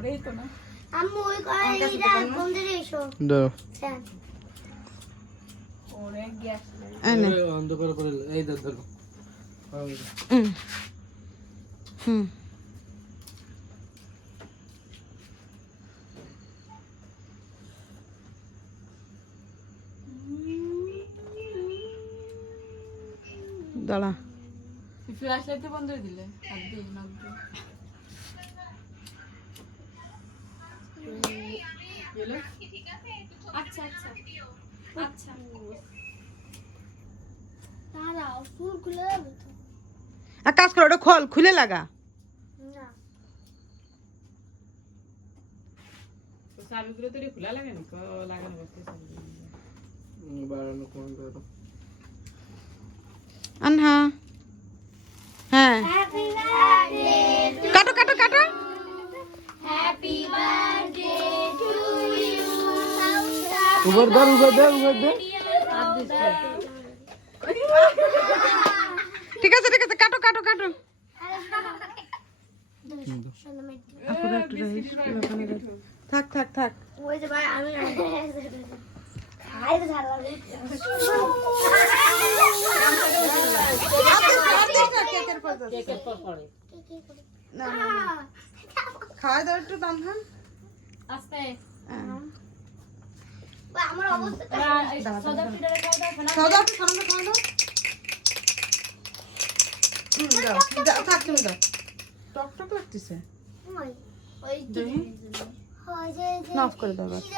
আরে তো না আম্মু ওই কড়াইটা বন্ধ রেখো দাও আচ্ছা ওরে গ্যাস এনে অন্ধ করে এই ধরো হুম দাঁড়া ফ্ল্যাশ লাইট বন্ধ করে দিলে আর দিই না আচ্ছা আচ্ছা আচ্ছা দাঁড়াও ফুল খুলে যাবে তো এক কাজ কর ওটা খোল খুলে লাগা না তো চাবিগুলো তো খোলা লাগে না লাগানো বসতে বাড়ানো কম করো আনহা হ্যাঁ হ্যাপি বার্থডে কাটো কাটো কাটো হ্যাপি বার্থডে টু ইউ উবার দে ঠিক আছে কাটো কাটো কাটো থাক থাক থাক ওই যে ভাই আমি খাই তো ঝাল লাগে না না খাওয়া দাওয়া একটু দাম খান আস্তে আমার অবস্থা সদা ফিডারে খাওয়া দাও খাওয়া দাওয়া একটু খাওয়া দাও দাও থাক তুমি দাও টক টক লাগতেছে ওই ওই কি হয় যে না অফ করে দাও কি